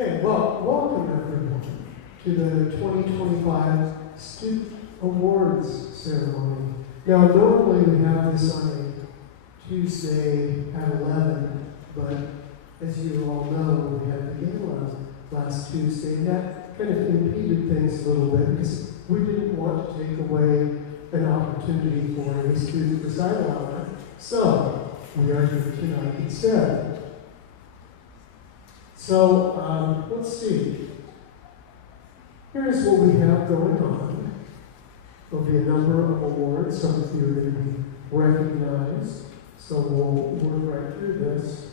Okay, well, welcome everyone to the 2025 Student Awards ceremony. Now, normally we have this on a Tuesday at 11, but as you all know, we had the gala last Tuesday, and that kind of impeded things a little bit because we didn't want to take away an opportunity for a student recital honor. So, we are here tonight instead. So, let's see. Here's what we have going on. There'll be a number of awards. Some of you are going to be recognized. So we'll work right through this.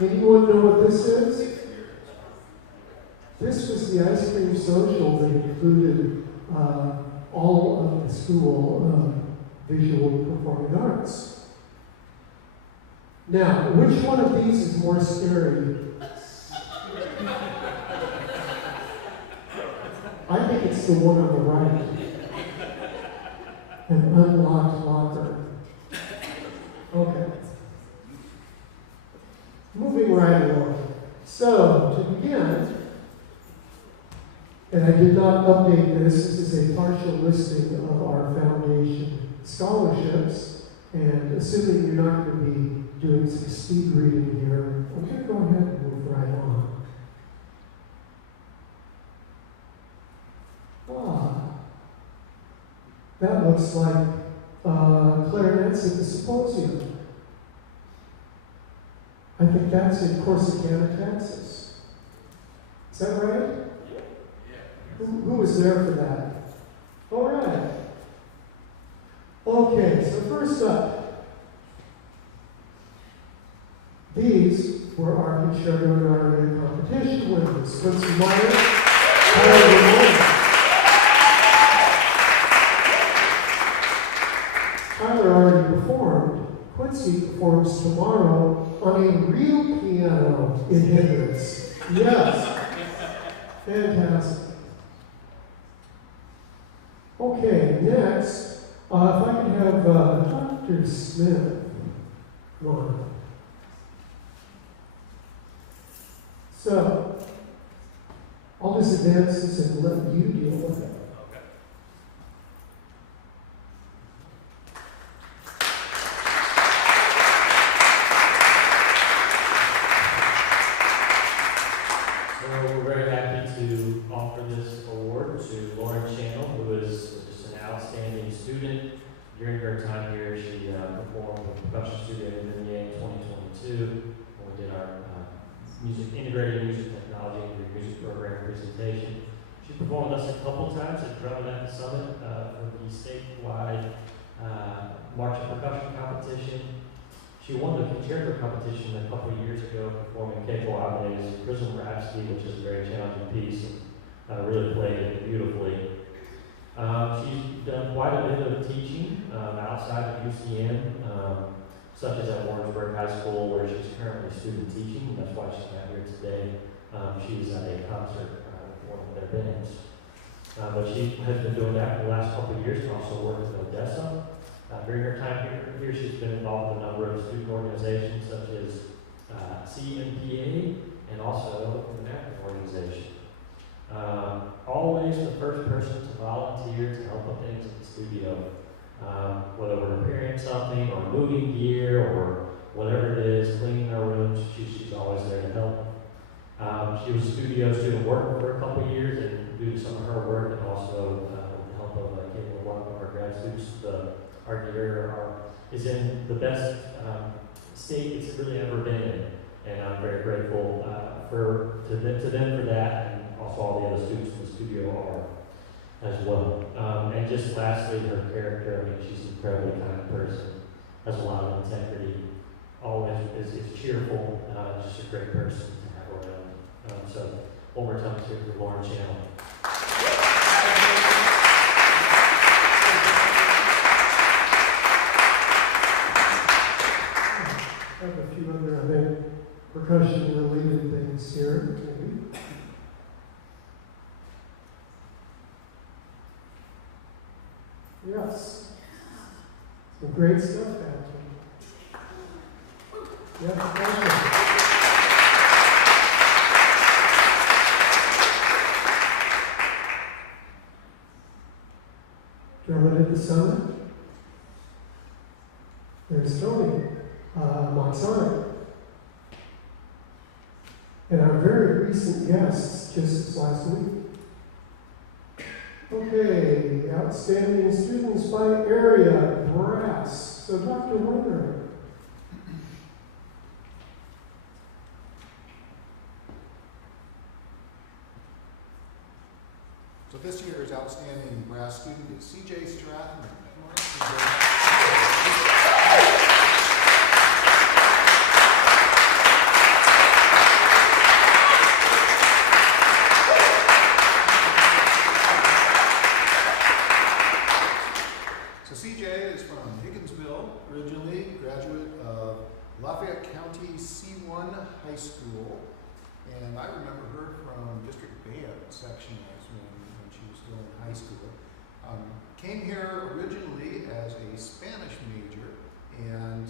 Anyone know what this is? This was the ice cream social that included all of the School of Visual Performing Arts. Now, which one of these is more scary? I think it's the one on the right. An unlocked locker. Okay. Moving right along. So, to begin, and I did not update this, this is a partial listing of our foundation scholarships, and assuming you're not going to be doing some speed reading here, I'm going to go ahead and move right on. That looks like clarinets at the symposium. I think that's in Corsicana, Texas. Is that right? Yeah. Who was there for that? All right. Okay, so first up, these were our concerto and aria competition winners. Quincy Meyer, Tyler already performed. Quincy performs tomorrow on a real piano in Hendrix. Yes. Fantastic. Okay, next, if I could have Dr. Smith. Come on. So, I'll just advance this and let you deal with it. Okay. So we're very happy to offer this award to Lauren Channel, who is just an outstanding student. During her time here, she performed with the production studio in Virginia in 2022 when we did our integrated music technology and music program presentation. She performed with us a couple times at Drum and Summit for the statewide march and percussion competition. She won the concerto competition a couple of years ago, performing Keiko Ave's Prism Rhapsody, which is a very challenging piece, and really played it beautifully. She's done quite a bit of teaching outside of UCM. Such as at Warrensburg High School, where she's currently student teaching, and that's why she's not here today. She's at a concert with one of their bands. But she has been doing that for the last couple of years, and also worked in Odessa. During her time here, she's been involved in a number of student organizations, such as CMPA, and also the national organization. Always the first person to volunteer to help with things at the studio. Whether we're repairing something or moving gear or whatever it is, cleaning our rooms, she's always there to help. She was a studio student working for a couple of years, and due to some of her work and also with the help of one of our grad students, our gear is in the best state it's really ever been in, and I'm very grateful to them for that, and also all the other students in the studio are as well. And just lastly, her character, I mean, she's an incredibly kind person, has a lot of integrity, always is cheerful, just a great person to have around. So, one more time here for Lauren Channel. I have a few other, I think, percussion-related things here, maybe. Yes. Some great stuff happening. Yes, thank you. and our very recent guests just this last week. Okay, outstanding students by area, brass. So Dr. Werner. So this year's outstanding brass student is CJ Strathman. So CJ is from Higginsville, originally graduate of Lafayette County C1 High School, and I remember her from district band section when she was still in high school. Came here originally as a Spanish major and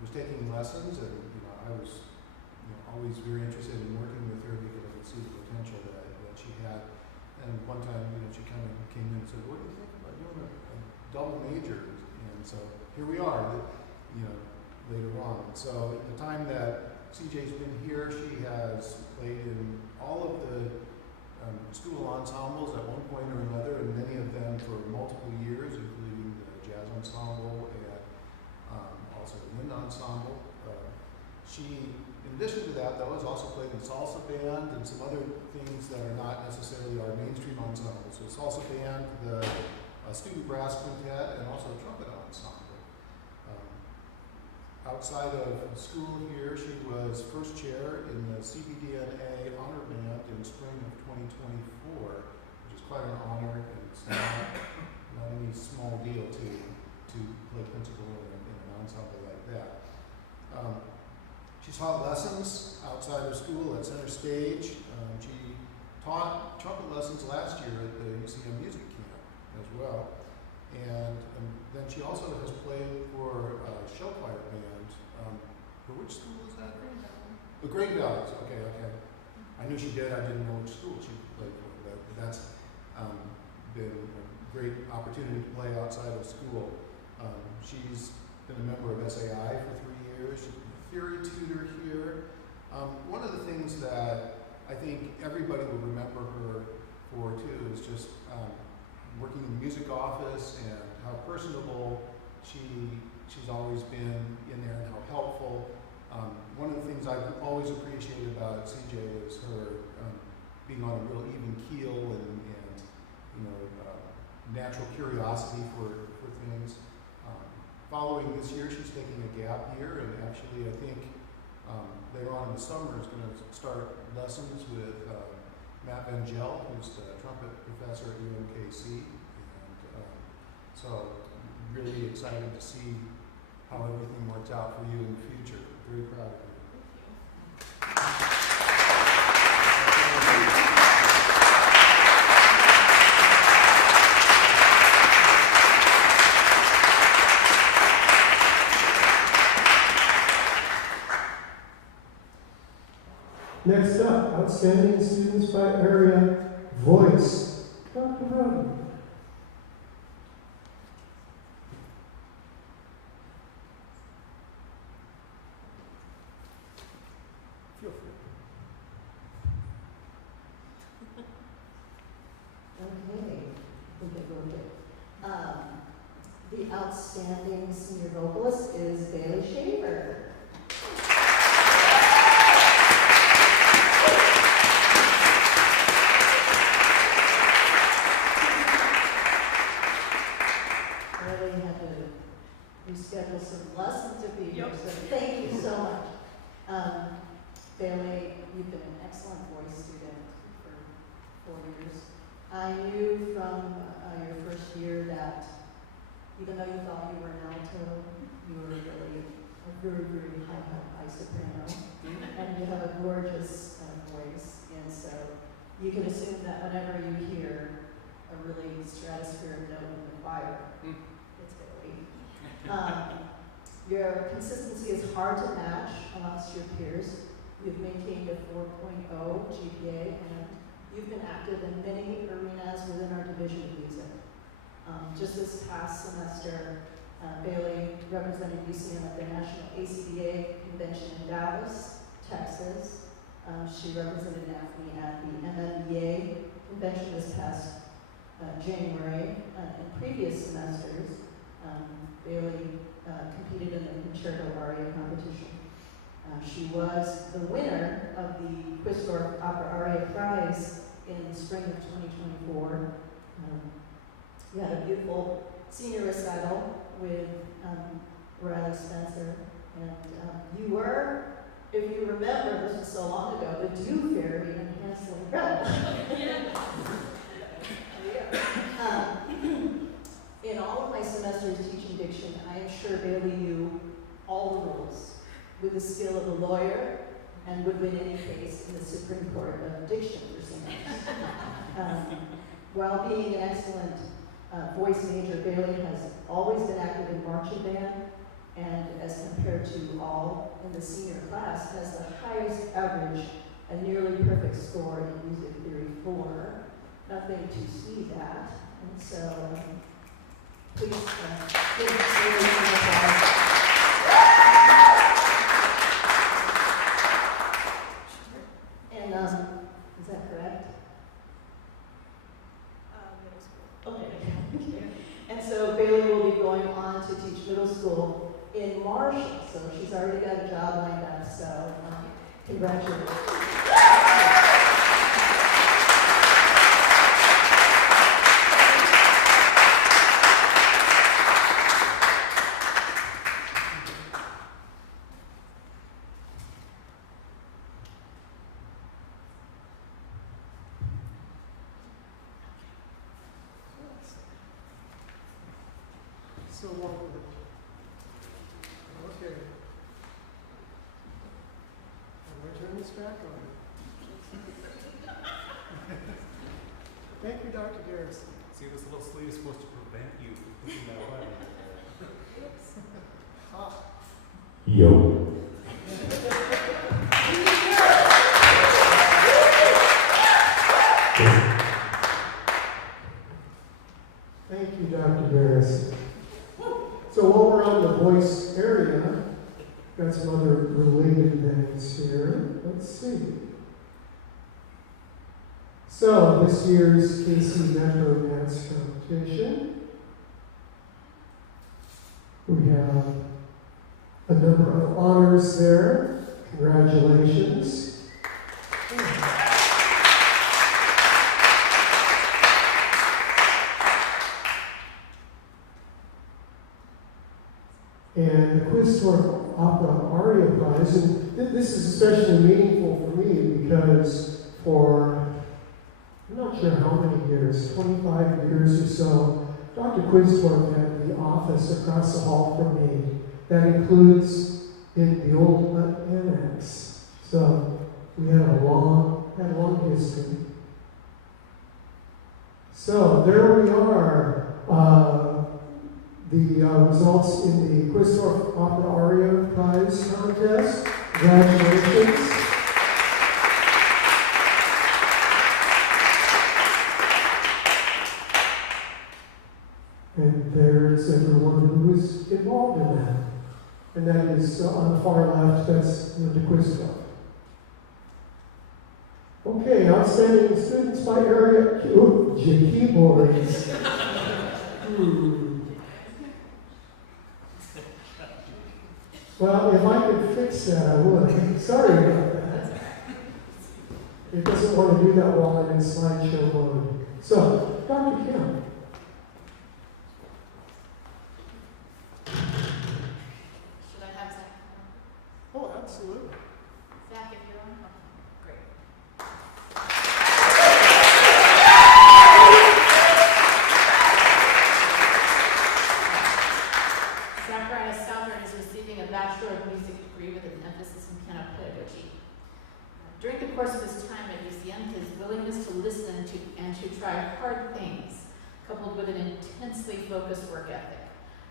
was taking lessons, and I was always very interested in working with her because I could see the potential that she had. And one time, she kind of came in and said, "What do you think about doing a double major?" And so here we are, later on. So at the time that CJ's been here, she has played in all of the school ensembles at one point or another, and many of them for multiple years, including the jazz ensemble and also the wind ensemble. She, in addition to that, though, has also played in salsa band and some other things that are not necessarily our mainstream ensemble. So salsa band, the student brass quintet, and also trumpet ensemble. Outside of school here, she was first chair in the CBDNA Honor Band in spring of 2024, which is quite an honor, and it's not any small deal to play principal in an ensemble like that. She's taught lessons outside of school at Center Stage. She taught trumpet lessons last year at the UCM Music Camp as well. And then she also has played for show choir band. For which school is that? The Great Valleys. Okay. I knew she did. I didn't know which school she played for. But that's been a great opportunity to play outside of school. She's been a member of SAI for 3 years. She's been a theory tutor here. One of the things that I think everybody will remember her for too is just working in the music office and how personable she's always been in there and how helpful. One of the things I've always appreciated about CJ is her being on a real even keel and natural curiosity for things. Following this year, she's taking a gap year, and actually I think later on in the summer is going to start lessons with Matt Van Gel, who's the trumpet professor at UMKC. And so I'm really excited to see how everything works out for you in the future. Very proud of you. Next up, outstanding students by area, voice. Dr. Brody. Feel free. Okay, we can go here. The outstanding senior vocalist is Bailey Shaver. Really had to reschedule some lessons to be here, so thank you so much. Bailey, you've been an excellent voice student for 4 years. I knew from your first year that even though you thought you were an alto, you were really a very, very high soprano. And you have a gorgeous voice. And so you can assume that whenever you hear a really stratospheric note in the choir, it's Bailey. Your consistency is hard to match amongst your peers. You've maintained a 4.0 GPA, and you've been active in many arenas within our division of music. Just this past semester, Bailey represented UCM at the National ACDA Convention in Dallas, Texas. She represented NAFME at the MMBA convention this past January. In previous semesters, Bailey competed in the concerto aria competition. She was the winner of the Quistorf Opera Aria Prize in the spring of 2024. We had a beautiful senior recital with Riley Spencer, and you were, if you remember, this was so long ago, the Dew Fairy in Hansel and Gretel. In all of my semesters teaching diction, I am sure Bailey knew all the rules with the skill of a lawyer and would win any case in the Supreme Court of Diction for singers. While being an excellent voice major, Bailey has always been active in marching band, and as compared to all in the senior class, has the highest average and nearly perfect score in Music Theory 4. Nothing to see that. And so, please give Bailey some applause. And, is that correct? Middle school. Okay. And so Bailey will be going on to teach middle school in Marshall, so she's already got a job lined up, so congratulations. So long with it. Okay. I'm going to turn this back on. Thank you, Dr. Garrison. See, this little sleeve is supposed to prevent you from pushing that button. Ah. Yo. Thank you, Dr. Garrison. So while we're on the voice area, got some other related things here. Let's see. So this year's KC Metro Dance Competition, we have a number of honors there. Congratulations. And the Quistorf Opera Aria Prize, and this is especially meaningful for me because for, I'm not sure how many years, 25 years or so, Dr. Quistorf had the office across the hall from me. That includes in the old annex. So we had a long history. So there we are. The results in the Quistorf Opera Aria Prize contest. Congratulations. And there's everyone who was involved in that. And that is on the far left, that's the Quistorf. Okay, outstanding students by area. Keyboards. Well, if I could fix that, I would. Sorry about that. It doesn't want to do that while I'm in slideshow mode. So, Dr. Kim. Should I have Zach? Oh, absolutely. Zach, if you're on. Great. Zachariah Southern is receiving a Bachelor of Music degree with an emphasis in piano pedagogy. During the course of his time at UCM, his willingness to listen and to try hard things, coupled with an intensely focused work ethic,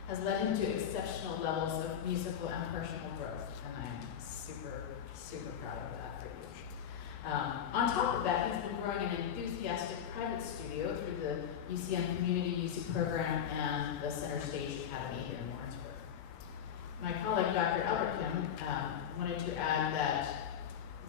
has led him to exceptional levels of musical and personal growth, and I'm super, super proud of that for you. On top of that, he's been growing an enthusiastic private studio through the UCM Community Music Program and the Center Stage Academy here in Lawrenceburg. My colleague, Dr. Albert Kim, wanted to add that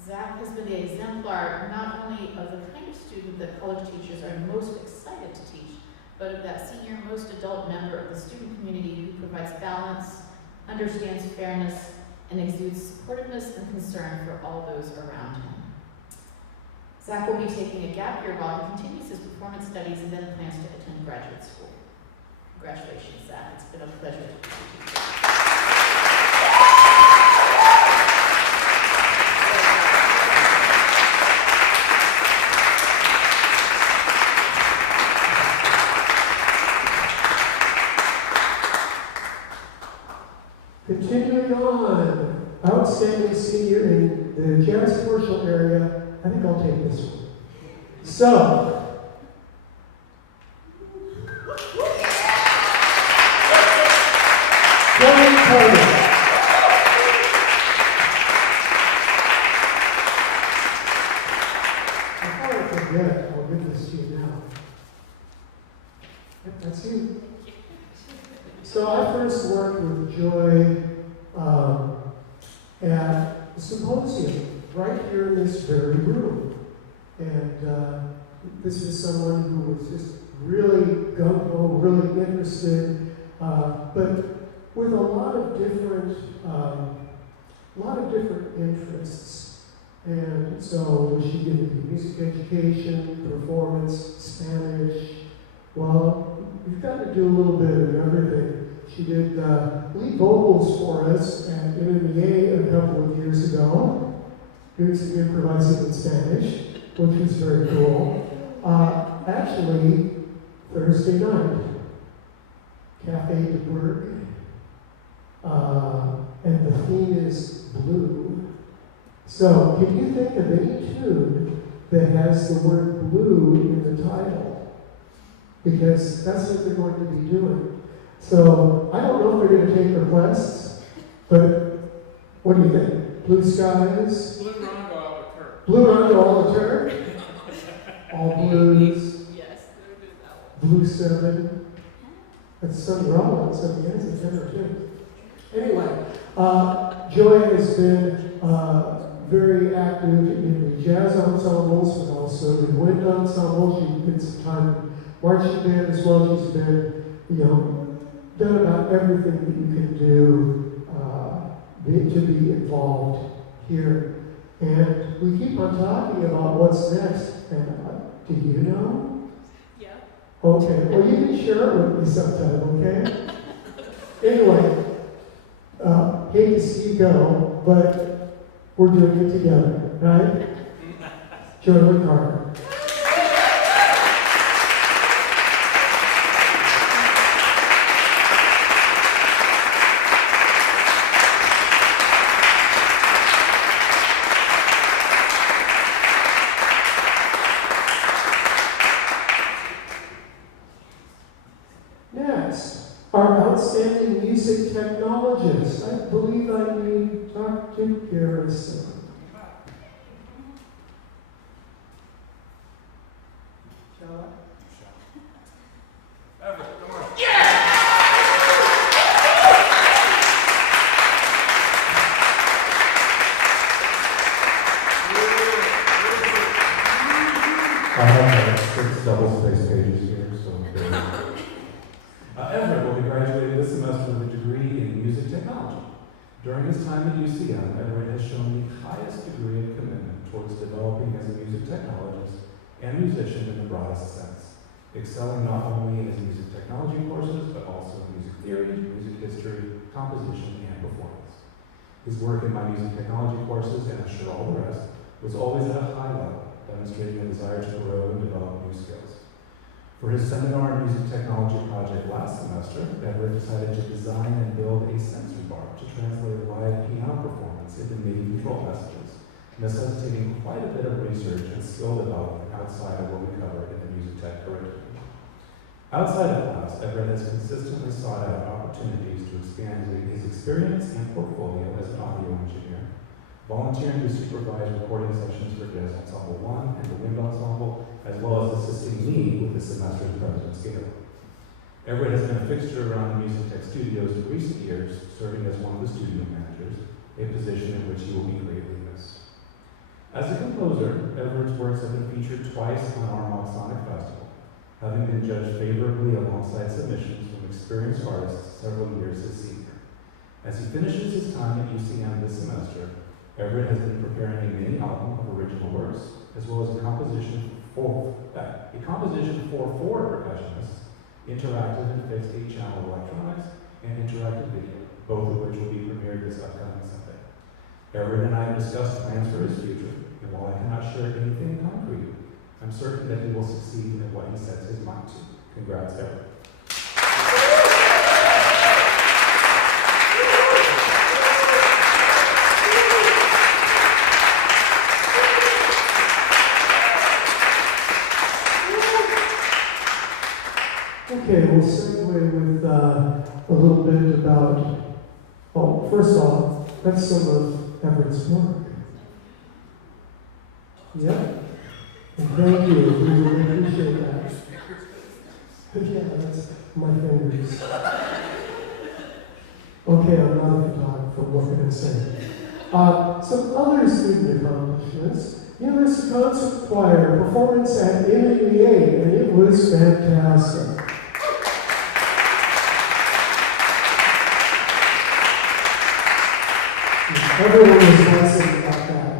Zach has been the exemplar not only of the kind of student that college teachers are most excited to teach, but of that senior most adult member of the student community who provides balance, understands fairness, and exudes supportiveness and concern for all those around him. Zach will be taking a gap year while he continues his performance studies and then plans to attend graduate school. Congratulations, Zach. It's been a pleasure to meet you. Continuing on, outstanding senior in the jazz commercial area. I think I'll take this one. So, Joey Carter. Before I forget, I'll give this to you now. Yep, that's you. So I first worked with Joy at a symposium right here in this very room. And this is someone who was just really gung-ho, really interested, but with a lot of different interests. And so was she getting music education, performance, Spanish? Well, you've got to do a little bit of everything. She did lead vocals for us at MMA a couple of years ago, doing some improvising in Spanish, which was very cool. Actually, Thursday night, Cafe de Burg, and the theme is blue. So, can you think of any tune that has the word blue in the title? Because that's what they're going to be doing. So, I don't know if they're going to take requests, but what do you think? Blue skies? Blue Rondo all the turf. Blue Rondo all the turf? All blues? Yes, they're doing that one. Blue 7? That's Sonny Rollins, so he has a tenor too. Anyway, Joy has been very active in the jazz ensembles, but also the wind ensemble. She did some time in marching band as well. She's been, done about everything that you can do to be involved here. And we keep on talking about what's next. And do you know? Yeah. Okay, well, you can share it with me sometime, okay? Anyway, hate to see you go, but we're doing it together, right? Joey Carter. Next, our outstanding music technologist. I believe I need Dr. Garrison. Shall I? Everett, come on. I have 6 double-spaced pages here, so Everett will be graduating this semester with a degree in music technology. During his time at UCM, Everett has shown the highest degree of commitment towards developing as a music technologist and musician in the broadest sense, excelling not only in his music technology courses, but also in music theory, music history, composition, and performance. His work in my music technology courses, and I'm sure all the rest, was always at a high level, demonstrating a desire to grow and develop new skills. For his seminar and music technology project last semester, Everett decided to design and build a sensory bar to translate a live piano performance into MIDI control messages, necessitating quite a bit of research and skill development outside of what we cover in the music tech curriculum. Outside of class, Everett has consistently sought out opportunities to expand his experience and portfolio as an audio engineer, volunteering to supervise recording sessions for Jazz Ensemble 1 and the Wind Ensemble, as well as assisting me with the semester's President's Gala. Everett has been a fixture around the Music Tech Studios in recent years, serving as one of the studio managers, a position in which he will be greatly missed. composer, Everett's works have been featured twice on our Mock Sonic Festival, having been judged favorably alongside submissions from experienced artists several years his senior. As he finishes his time at UCM this semester, Everett has been preparing a mini album of original works, as well as a composition for four percussionists, interactive and fixed 8-channel electronics, and interactive video, both of which will be premiered this upcoming Sunday. Everett and I have discussed plans for his future, and while I cannot share anything concrete, I'm certain that he will succeed in what he sets his mind to. Congrats, Everett. Okay, we'll segue with a little bit about, well, first off, that's some of Everett's work. Yeah? And thank you, we really appreciate that. Yeah, that's my fingers. Okay, I'm not a photographer, what can I say? Some other student accomplishments. University Concert Choir performance at NUEA, and it was fantastic. Everyone was excited about that.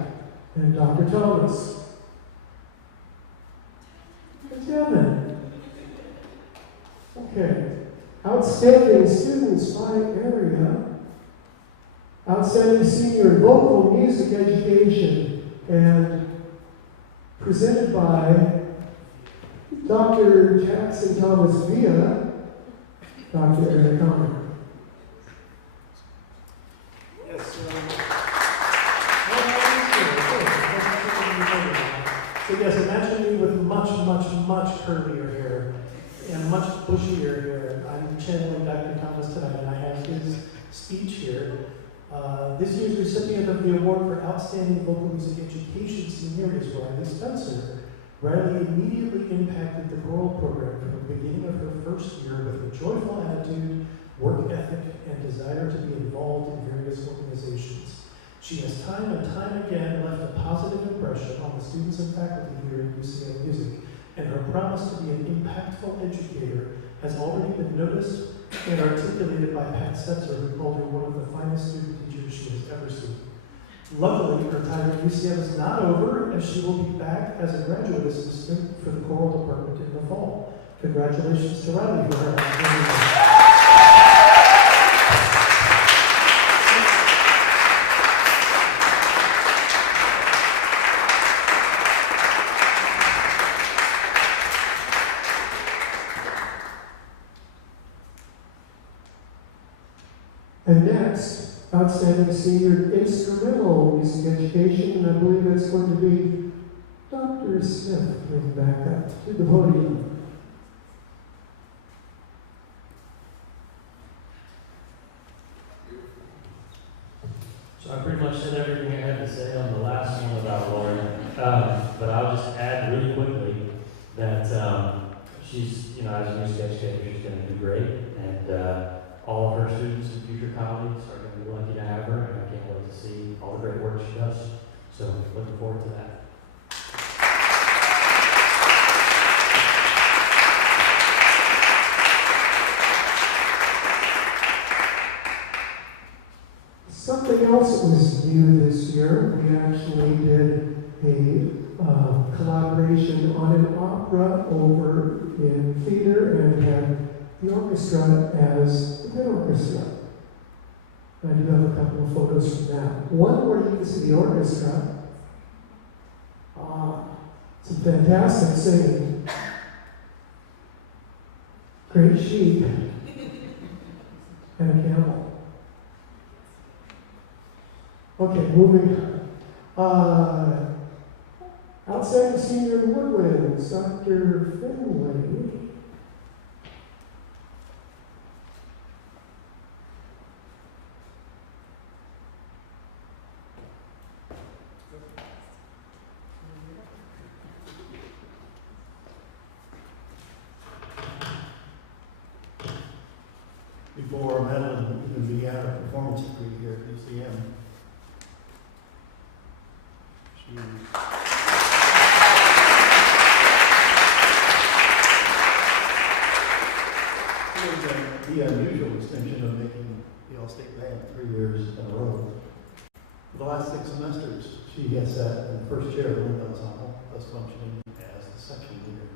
And Dr. Thomas. And Devin. Okay. Outstanding students by area. Outstanding senior vocal music education. And presented by Dr. Jackson Thomas via Dr. Eric Conner. Yes, So yes, imagine me with much curlier hair and much bushier hair. I'm channeling Dr. Thomas tonight, and I have his speech here. This year's recipient of the award for Outstanding Vocal Music Education Senior is Riley Spencer. Riley immediately impacted the choral program from the beginning of her first year with a joyful attitude, work ethic, and desire to be involved in various organizations. She has time and time again left a positive impression on the students and faculty here at UCM Music, and her promise to be an impactful educator has already been noticed and articulated by Pat Setzer, who called her one of the finest student teachers she has ever seen. Luckily, her time at UCM is not over, as she will be back as a graduate assistant for the choral department in the fall. Congratulations to Riley for her opportunity. And next, outstanding senior instrumental music education, and I believe it's going to be Dr. Smith coming back up to the podium. So I pretty much said everything I had to say on the last one about Lauren, but I'll just add really quickly that she's, as a music educator, she's going to do great, and all of her students and future colleagues are going to be lucky to have her, and I can't wait to see all the great work she does. So looking forward to that. Something else that was new this year, we actually did a collaboration on an opera over in theater and had the orchestra as the pit orchestra. I do have a couple of photos from that. One where you can see the orchestra. Some fantastic singing. Great sheep. And a camel. Okay, moving on. Outstanding senior woodwinds, Dr. Finley. Before Madeline even began her performance degree here at UCM. She 3 years in a row. For the last 6 semesters, she has sat in the first chair of the wind ensemble, thus functioning as the section leader.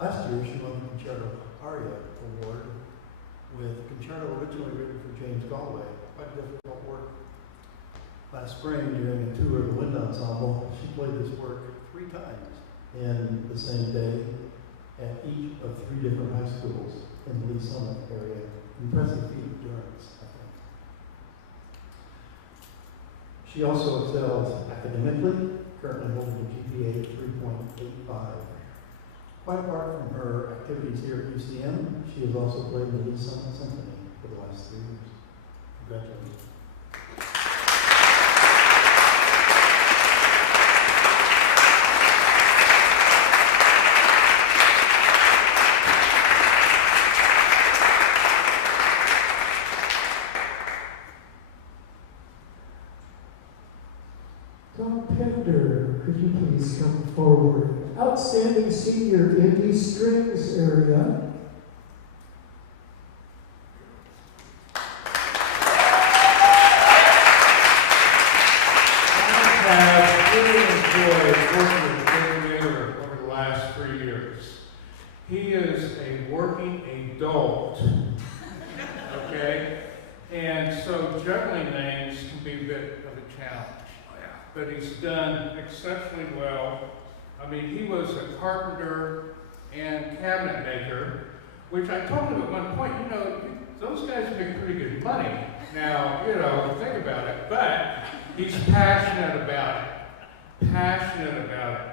Last year, she won the Concerto Aria Award with concerto originally written for James Galway. Quite difficult work. Last spring, during a tour of the wind ensemble, she played this work 3 times in the same day at each of 3 different high schools in the Lee Summit area. Impressive feat of endurance, I think. She also excels academically, currently holding a GPA of 3.85. Quite apart from her activities here at UCM, she has also played in the Lee Summit Symphony for the last 3 years. Congratulations. Tom Pender, could you please come forward? Outstanding senior in the strings area. I have really enjoyed working with David Miller over the last 3 years. He is a working adult, okay? And so juggling names can be a bit of a challenge. But he's done exceptionally well. I mean, he was a carpenter and cabinet maker, which I told him at one point, you know, those guys make pretty good money. Now, you know, think about it. But he's passionate about it. Passionate about it.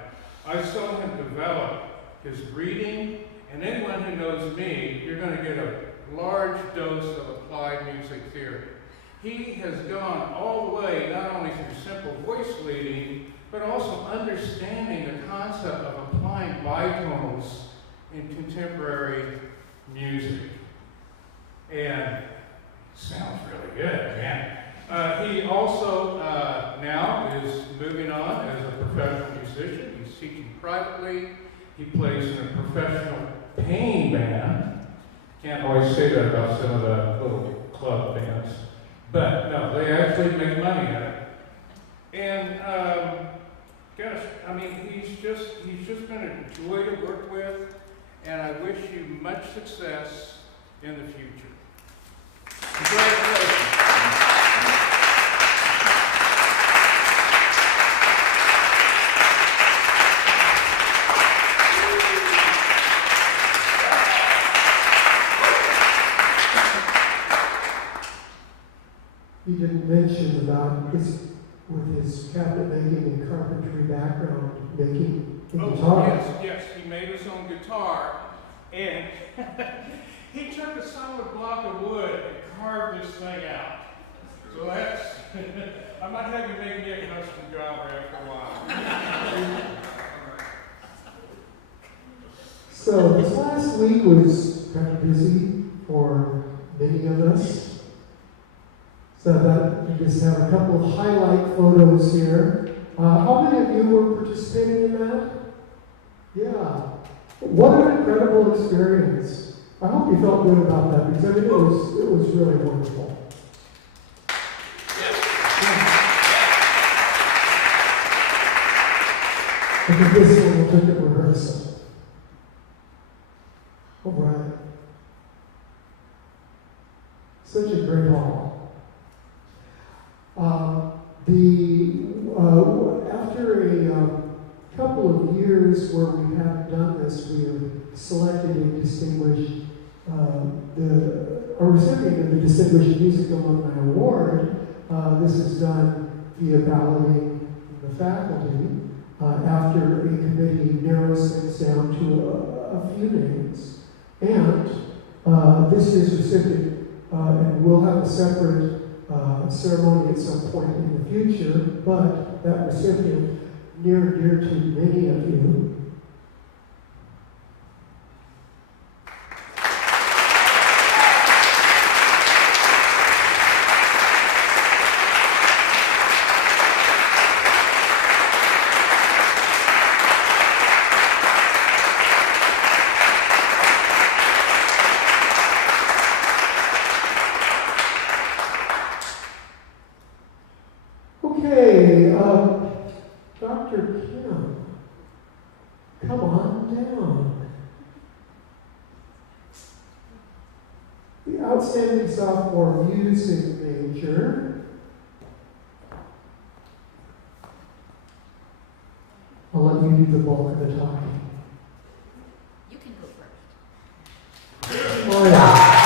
I saw him develop his reading, and anyone who knows me, you're going to get a large dose of applied music theory. He has gone all the way, not only through simple voice leading, but also understanding the concept of applying bitonals in contemporary music. And sounds really good, man. He also now is moving on as a professional musician. He's teaching privately. He plays in a professional paying band. Can't always say that about some of the little club bands. But no, they actually make money at it. And gosh, I mean, he's just been a joy to work with, and I wish you much success in the future. Congratulations. He didn't mention about with his cabinet making and carpentry background, making guitars. Yes, he made his own guitar, and he took a solid block of wood and carved this thing out. So that's, I might have you make me a custom job after a while. So this last week was kind of busy for many of us. So that we just have a couple of highlight photos here. How many of you were participating in that? Yeah. What an incredible experience. I hope you felt good about that because I mean, it was really wonderful. I think this one will take a rehearsal. All right. Such a great hall. After a couple of years where we haven't done this, we have selected a distinguished, a recipient of the Distinguished Music Alumni Award. This is done via balloting the faculty after a committee narrows things down to a few names. And this year's recipient, and we'll have a separate ceremony at some point in the future, but that recipient, near and dear to many of you, Dr. Kim, come on down. The outstanding sophomore music major. I'll let you do the bulk of the talking. You can go first. Oh, yeah.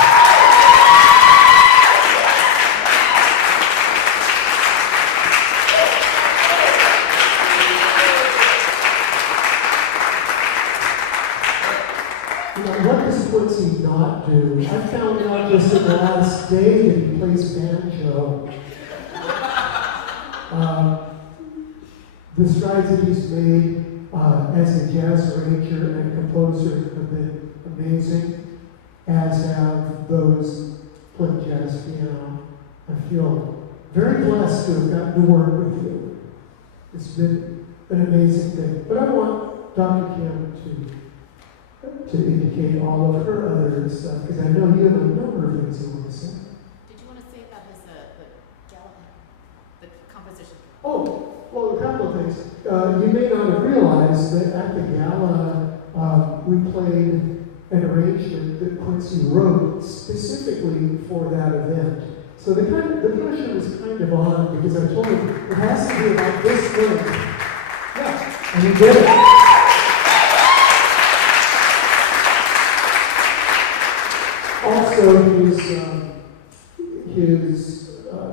What does Quincy not do? I found out just in the last day that he plays banjo. The strides that he's made as a jazz arranger and composer have been amazing, as have those playing jazz piano. I feel very blessed to have gotten to work with you. It's been an amazing thing. But I want Dr. Kim to indicate all of her other stuff, because I know you have a number of things you want to say. Did you want to say about this, the composition? Oh, well, a couple of things. You may not have realized that at the gala, we played an arrangement that Quincy wrote specifically for that event. So the pressure was kind of on, because I told him it has to be about this thing. Yeah, and he did it. Also, his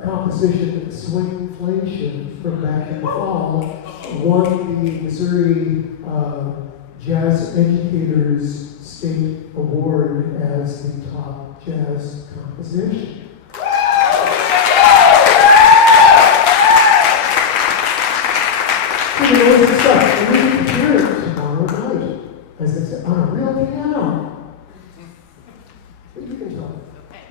composition Swingflation from back in the fall won the Missouri Jazz Educators State Award as the top jazz composition. Pretty amazing stuff. And we can hear it tomorrow night, as they said, on a real piano. You can talk. Okay.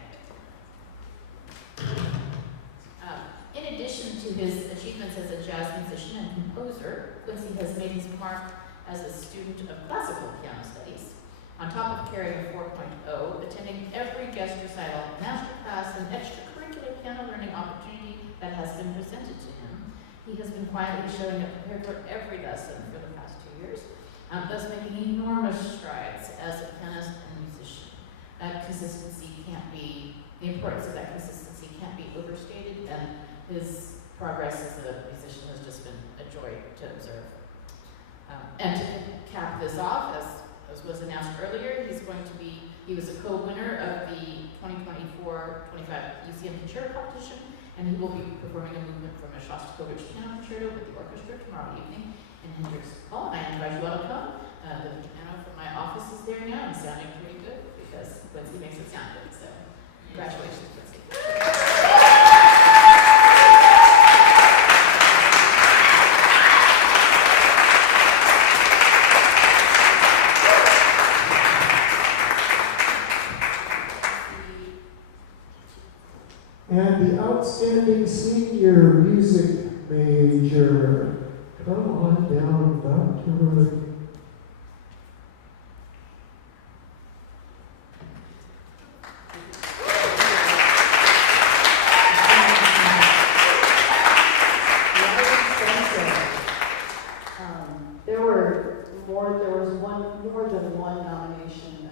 In addition to his achievements as a jazz musician and composer, Quincy has made his mark as a student of classical piano studies. On top of carrying 4.0, attending every guest recital, masterclass, and extracurricular piano learning opportunity that has been presented to him, he has been quietly showing up prepared for every lesson for the past 2 years, thus making enormous strides as a pianist and musician. The importance of that consistency can't be overstated, and his progress as a musician has just been a joy to observe. And to cap this off, as was announced earlier, he was a co-winner of the 2024-25 UCM Concerto Competition, and he will be performing a movement from a Shostakovich piano concerto with the orchestra tomorrow evening in Hendricks Hall. I invite you all to come. The piano from my office is there now and sounding pretty good, because Quincy makes it sound good. So, congratulations, Quincy. And the outstanding senior music major. Come on down, Dr. There was more than one nomination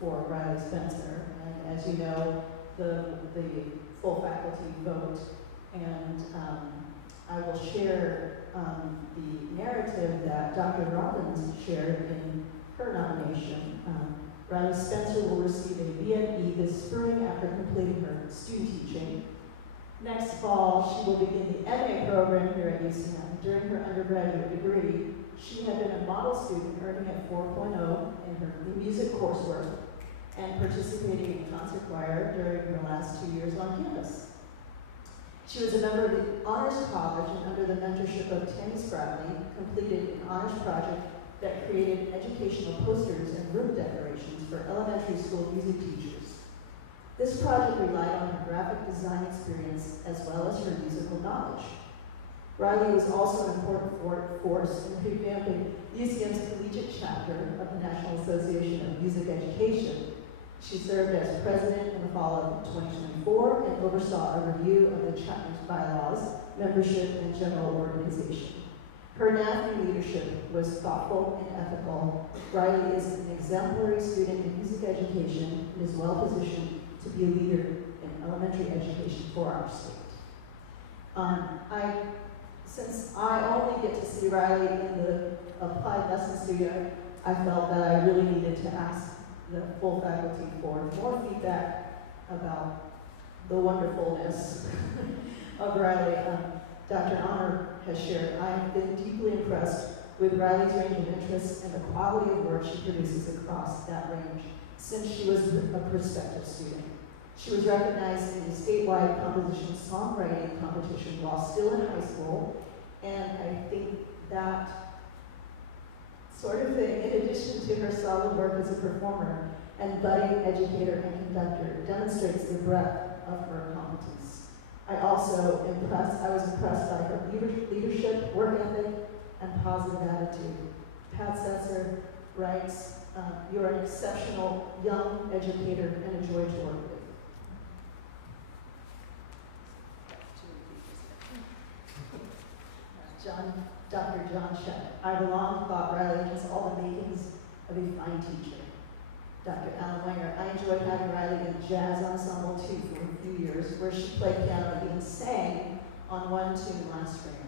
for Riley Spencer, and as you know, the full faculty vote, and I will share the narrative that Dr. Robbins shared in her nomination. Riley Spencer will receive a BME this spring after completing her student teaching. Next fall, she will begin the MA program here at UCM. During her undergraduate degree, she had been a model student, earning a 4.0 in her music coursework and participating in concert choir during her last 2 years on campus. She was a member of the Honors College, and under the mentorship of Tammy Spradley, completed an honors project that created educational posters and room decorations for elementary school music teachers. This project relied on her graphic design experience as well as her musical knowledge. Riley was also an important force in revamping UCM's collegiate chapter of the National Association of Music Education. She served as president in the fall of 2024 and oversaw a review of the chapter's bylaws, membership, and general organization. Her NAFNY leadership was thoughtful and ethical. Riley is an exemplary student in music education and is well positioned to be a leader in elementary education for our state. Since I only get to see Riley in the applied lesson studio, I felt that I really needed to ask the full faculty for more feedback about the wonderfulness of Riley. Dr. Honor has shared, I have been deeply impressed with Riley's range of interests and the quality of work she produces across that range since she was a prospective student. She was recognized in a statewide composition songwriting competition while still in high school, and I think that sort of thing, in addition to her solid work as a performer and budding educator and conductor, demonstrates the breadth of her competence. I was impressed by her leadership, work ethic, and positive attitude. Pat Setzer writes, "You are an exceptional young educator and a joy to work with." Dr. John Sheck. I've long thought Riley has all the makings of a fine teacher. Dr. Alan Wenger. I enjoyed having Riley in jazz ensemble too for a few years, where she played piano and even sang on one tune last spring.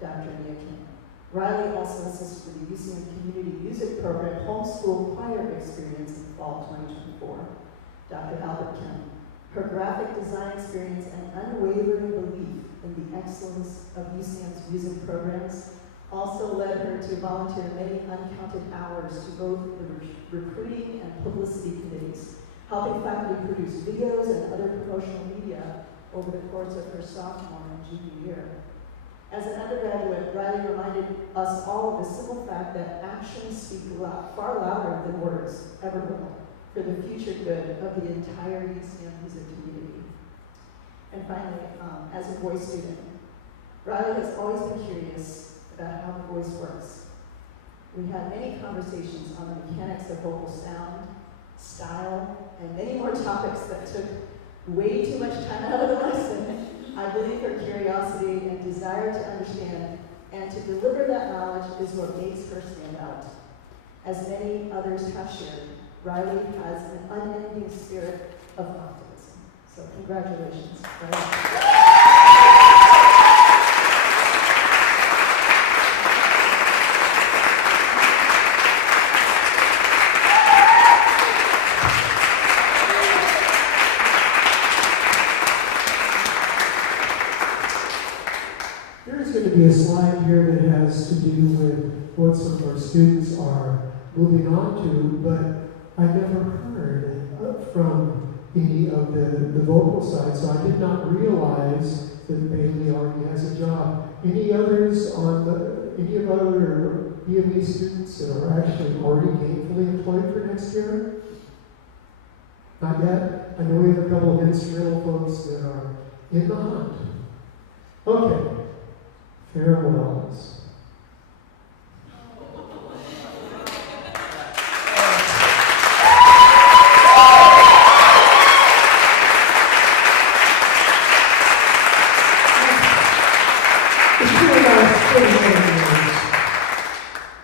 Dr. Mia King. Riley also assists with the UCM Community Music Program Homeschool Choir Experience in fall 2024. Dr. Albert Kim. Her graphic design experience and unwavering belief in the excellence of UCM's music programs also led her to volunteer many uncounted hours to both the recruiting and publicity committees, helping faculty produce videos and other promotional media over the course of her sophomore and junior year. As an undergraduate, Riley reminded us all of the simple fact that actions speak far louder than words ever will for the future good of the entire UCM music community. And finally, as a voice student, Riley has always been curious about how the voice works. We had many conversations on the mechanics of vocal sound, style, and many more topics that took way too much time out of the lesson. I believe her curiosity and desire to understand and to deliver that knowledge is what makes her stand out. As many others have shared, Riley has an unending spirit of optimism. So congratulations, Riley. Going to be a slide here that has to do with what some of our students are moving on to, but I never heard from any of the vocal side, so I did not realize that Bailey already has a job. Any others any of other BME students that are actually already gainfully employed for next year? Not yet? I know we have a couple of instrumental folks that are in the hunt. Okay. Farewells.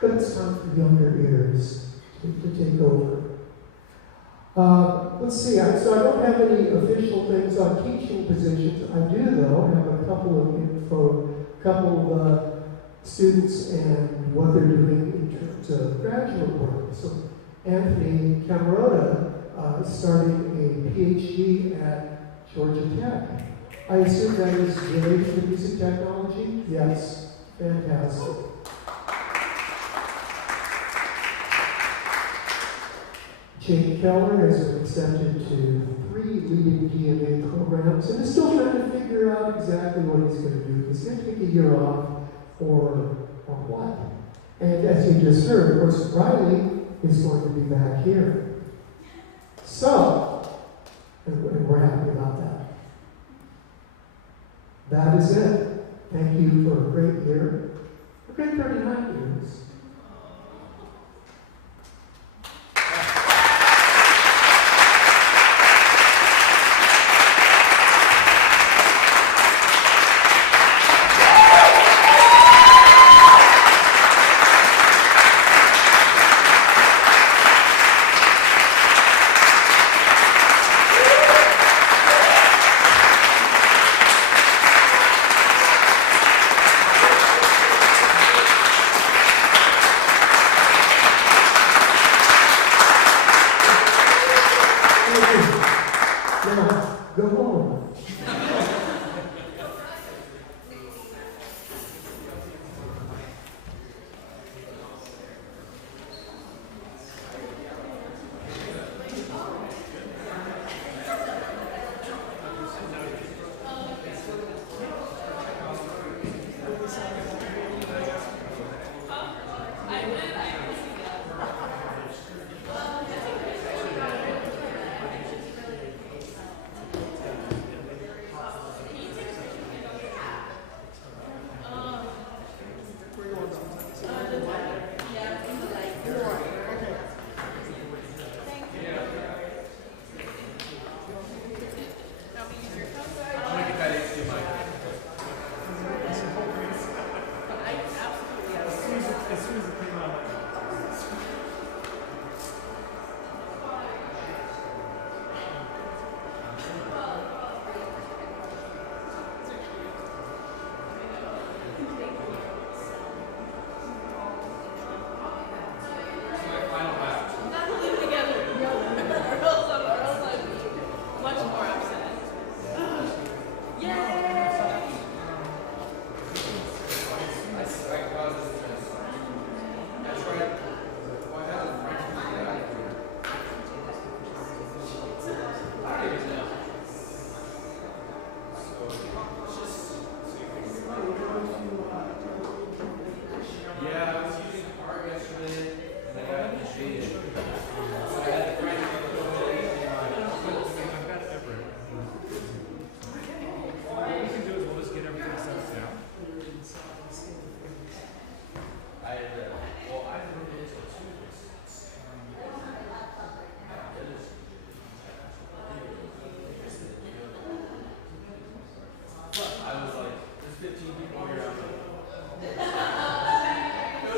But it's time for younger ears to take over. Let's see, so I don't have any official things on teaching positions. I do, though, have a couple of students and what they're doing in terms of graduate work. So Anthony Camarota is starting a PhD at Georgia Tech. I assume that is related to music technology? Yes, fantastic. Jake Keller has been accepted to 3 leading DMA programs and is still trying to figure out exactly what he's going to do. He's going to take a year off or what? And as you just heard, of course, Riley is going to be back here. So, and we're happy about that. That is it. Thank you for a great year, a great 39 years.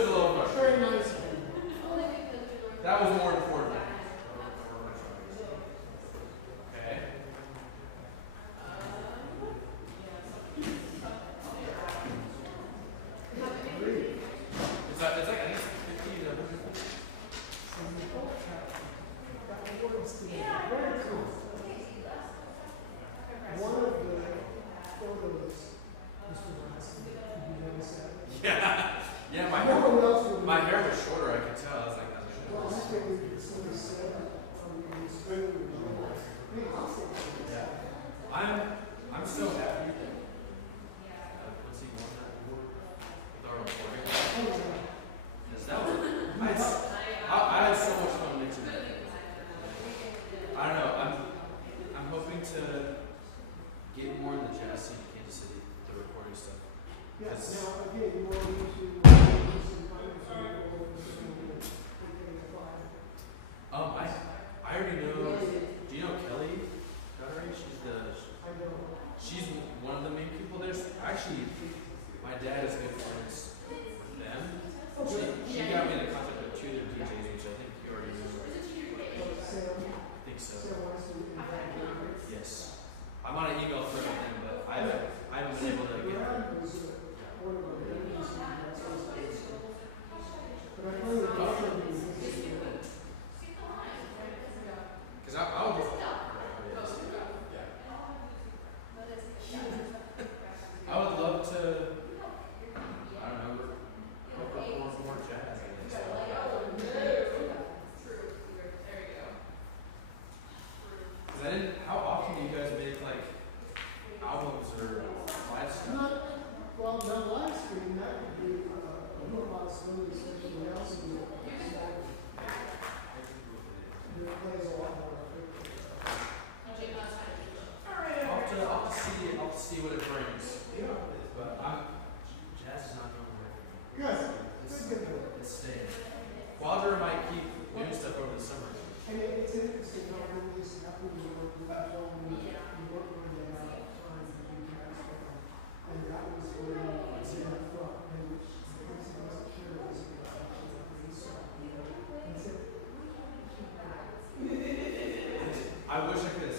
was a little frustrating. Very nice. That was more important. Okay. It's like I think it's 50 to 100. Very cool. One of the photos, Mr. Bronson, did you notice that? Yeah, No one else would. my hair was shorter, I could tell. I was like, Well, I think we could sort of say from the spring of the yeah. I'm so happy that Quincy won that award with our recording. Because that was, I had so much fun mixing that. I don't know, I'm hoping to get more in the jazz scene in Kansas City, the recording stuff. Yes, Yes. now, again, you want me to I already know. Do you know Kelly? She's one of the main people there. Actually, my dad is good friends with them. She got me in contact with two of their DJs, which I think you already knew. I think so. Yes. I'm on an email thread with them, but I haven't been able to get through. Because I would I would love to, I don't know, perform more jazz, I guess. Because I didn't, how often do you guys make like albums or live stuff? Well, the live stream, that would be a little possibility, especially now, so it plays a lot more. I'll have to see what it brings. But jazz is not going away from me. Good. It's staying. Quadra might keep doing stuff over the summer. And it's interesting how when this happened, you work with people, you work when they have time to do jazz stuff. And that was when I was in the front, and because I wasn't sure it was going to be so, and said, I wish I could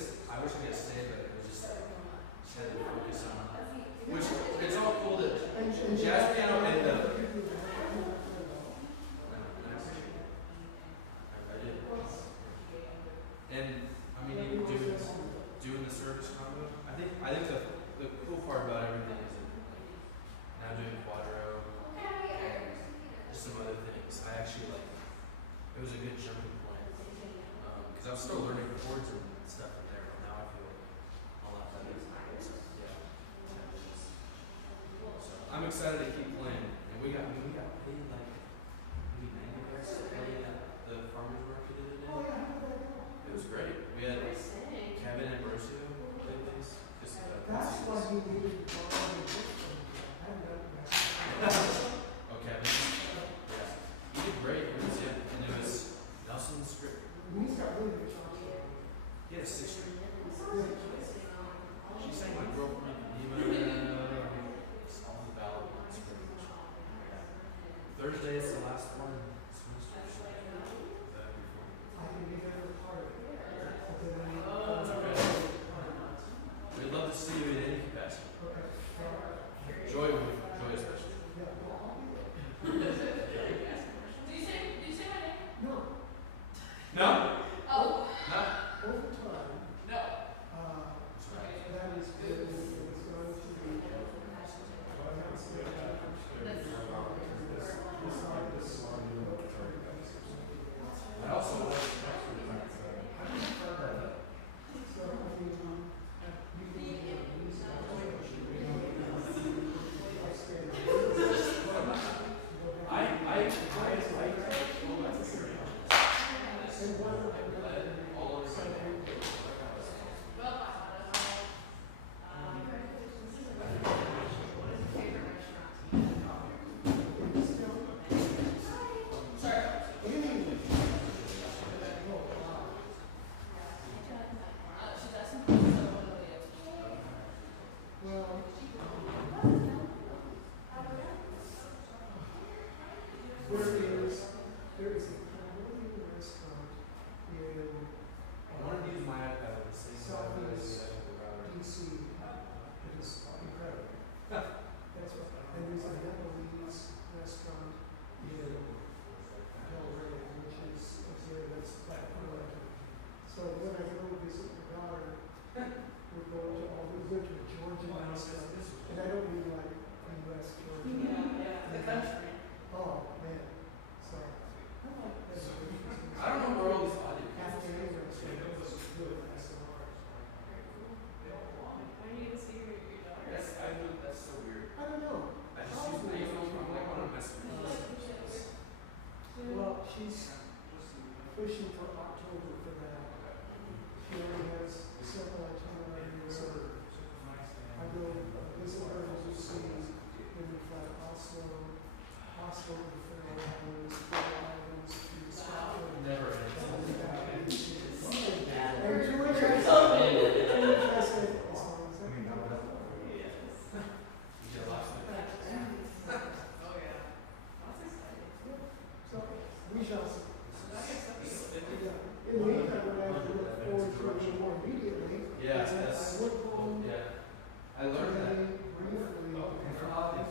stay, but it was just had to focus on which it's all cool that jazz piano and I appreciate it. I did. And I mean doing the service combo. I think the cool part about everything is that now doing quadro and just some other things. I actually it was a good jumping point. Because I was still learning chords and stuff from there, but now I feel a lot better. So, yeah. So, I'm excited to keep playing. And we got paid like maybe $90 to play at the farmer's market the other day. It was great. We had Kevin and Brosio play bass. that's why you needed to borrow the book from me. I know that. Oh, Kevin? Yeah. He did great. And it was Nelson's script. He's got really good songs. He had a 6-string. She sang my girlfriend, Nima, all the ballad ones pretty much. Yeah. Thursday is the last one in the semester. I can be better part of it. That's okay. We'd love to see you in any capacity. Joy especially. Did you say my name? No, No? Oh. No? over time, No. that is good. It's going to be. I also there is a Canadian restaurant in I wanted to use my iPad with the same Southeast router. DC. It is incredible. That's right. And there's a Nepalese restaurant in Del Rey, which is here, that's back on. So when I go visit my daughter, we're going to all, we went to a Georgian restaurant, and I don't mean like U.S. Georgia. The country. Oh, man. So, that's really interesting. I don't know where all these audio Afghan restaurant was good SMR. When are you going to see your daughter? That's so weird. I don't know. I just use my email from like on a message. Well, she's pushing for October for that. She already has several itineraries. I go visit her in UCM, then we fly to Oslo to the Faroe Islands, to Scotland. Never ends. And to which I said, as long as I can help it. You get lost in it. Oh, yeah. That's exciting. So, we shall see. In the meantime, what I have to look forward to even more immediately Yeah, is that that's. I went home Yeah. I learned that. today briefly and found out that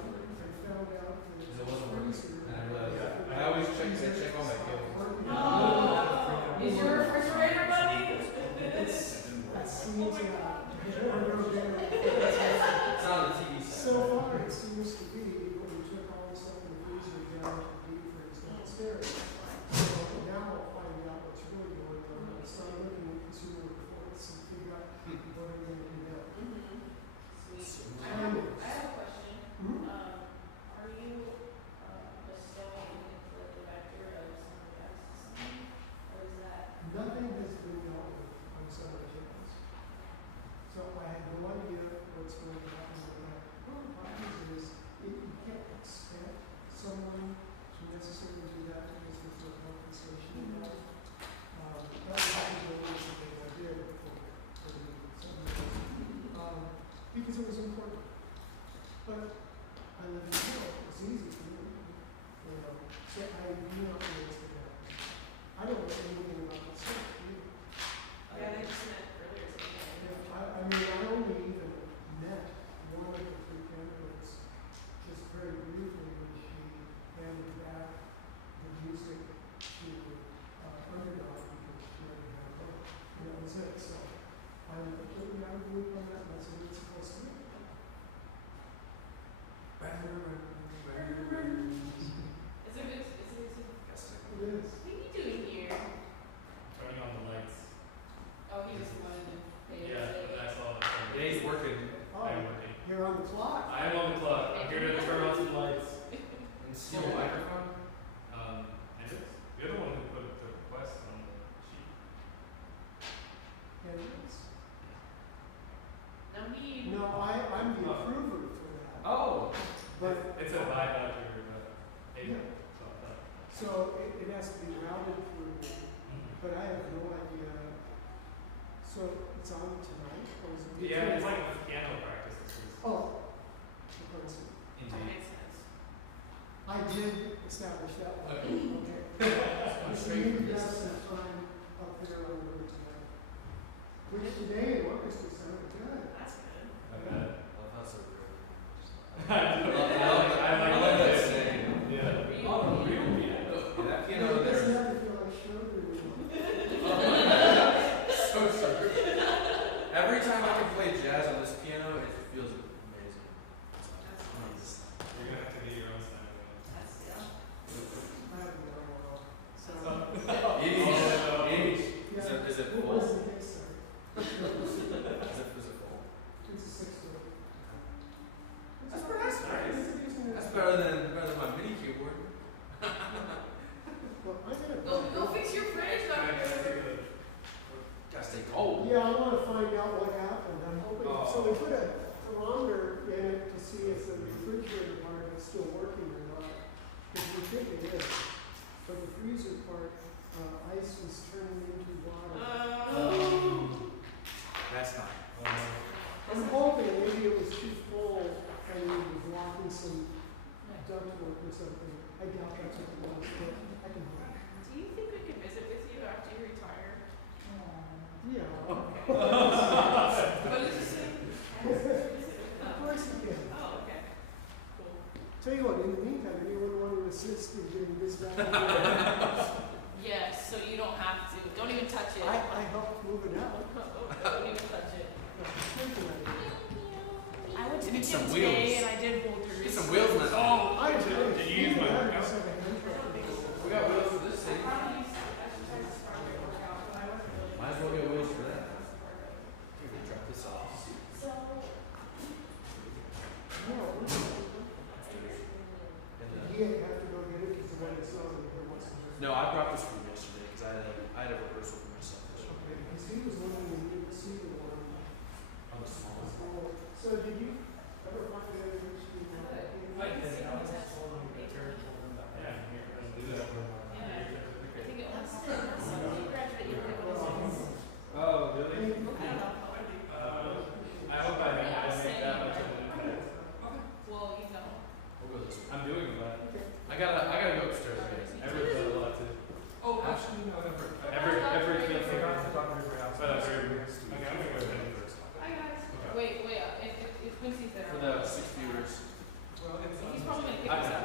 Because it wasn't working. freezer And I realized I always check all my cables. Oh, is your refrigerator running? That seems It's not on the TV set. so far it seems to be when you took all the stuff in the freezer down to the deep freeze downstairs. So now I'll find out what's really going on. I'll start looking at consumer reports and figure out what I'm going to do now. I have a question. Hmm? Are you bestowing the director of somebody else to someone? Or is that? Nothing has been dealt with on summer chickens. So I have no idea what's going to happen with that. One of the problems is you can't expect someone to necessarily do that because there's no compensation involved. That was actually the reason that I did for the summer. Because it was important. But I live in the hill, it's easy for me. You know, so I do not know what's going to happen. I don't know anything about the stuff either. Yeah, they just met earlier today. I mean, I only even met one of the three candidates just very briefly when she handed back the music to Underdog because she already had a book. And that was it. So I'm completely out of the loop on that. That's what it's supposed to be. Is it good? It is. What are you doing here? Turning on the lights. Oh, he just wanted to pay Yeah, it. that's all. Today's working. I'm Oh, working. you're on the clock. I am on the clock. I'm here to turn on some lights. And steal a microphone. Hendrix, you're the one who put the request on the sheet. Yeah, it is. No, he. No, I'm the approver for that. Oh. But It's a vibe out your Yeah. so I thought. So it has to be routed through, but I have no idea. So it's on tonight, or is it? Yeah, it's like a piano practice this week. Oh, the concert. That Indeed. makes sense. I did establish that one. Okay. Okay. I'm So straight you from got this. some time up there on the river tonight. Which today in orchestra sounded good. That's good. Okay. Love how so real. I like that saying. Yeah. Real Real piano. Yeah, that It piano doesn't there. have to feel like Schroeder anymore. So true. Every time I can play jazz on this piano, it feels amazing. That's I'm nice. just- You're gonna have to get your own sound. That's, yeah. I have no idea. So, Is yeah. it What full? was the next time? Is it full? It's a 6-4. That's pretty nice. That's better than my MIDI keyboard. Well, I'm gonna. Go fix your fridge, Doctor. Gotta stay cold. Yeah, I want to find out what happened. I'm hoping, so Oh. we put a thermometer in it to see if the refrigerator part is still working or not. Because we think it is. But the freezer part, ice was turning into water. That's not. I'm hoping maybe it was too full and we were blocking some ductwork or something. I doubt that's what it was. anyone want to assist in getting this back? Yes, so you don't have to. Don't even touch it. I helped move it out. Don't even touch it. I went to You the need some gym today wheels. and I did boulders. Get some wheels in that. Oh, I did. Did you use my workout? we got wheels for this thing. Might as well get wheels for that. Here, we drop this off. He didn't have to go get it because the one that sells it here wants to. No, I brought this from yesterday because I had a rehearsal for myself. Okay, because he was one of the new see the one. On the small. So did you ever find the other new school? I think it was. You graduated, you think it was. Oh, really? I don't know. I hope I make that much of an impact. Well, you know. We'll go this way. I'm doing that. I gotta go upstairs, guys. Every done a lot too. Oh, actually, no, never. Everything. But I'm very. Okay, I'm gonna go ahead first. Hi guys. Wait, if Quincy's there. For the 6 viewers. He's probably gonna pick us up.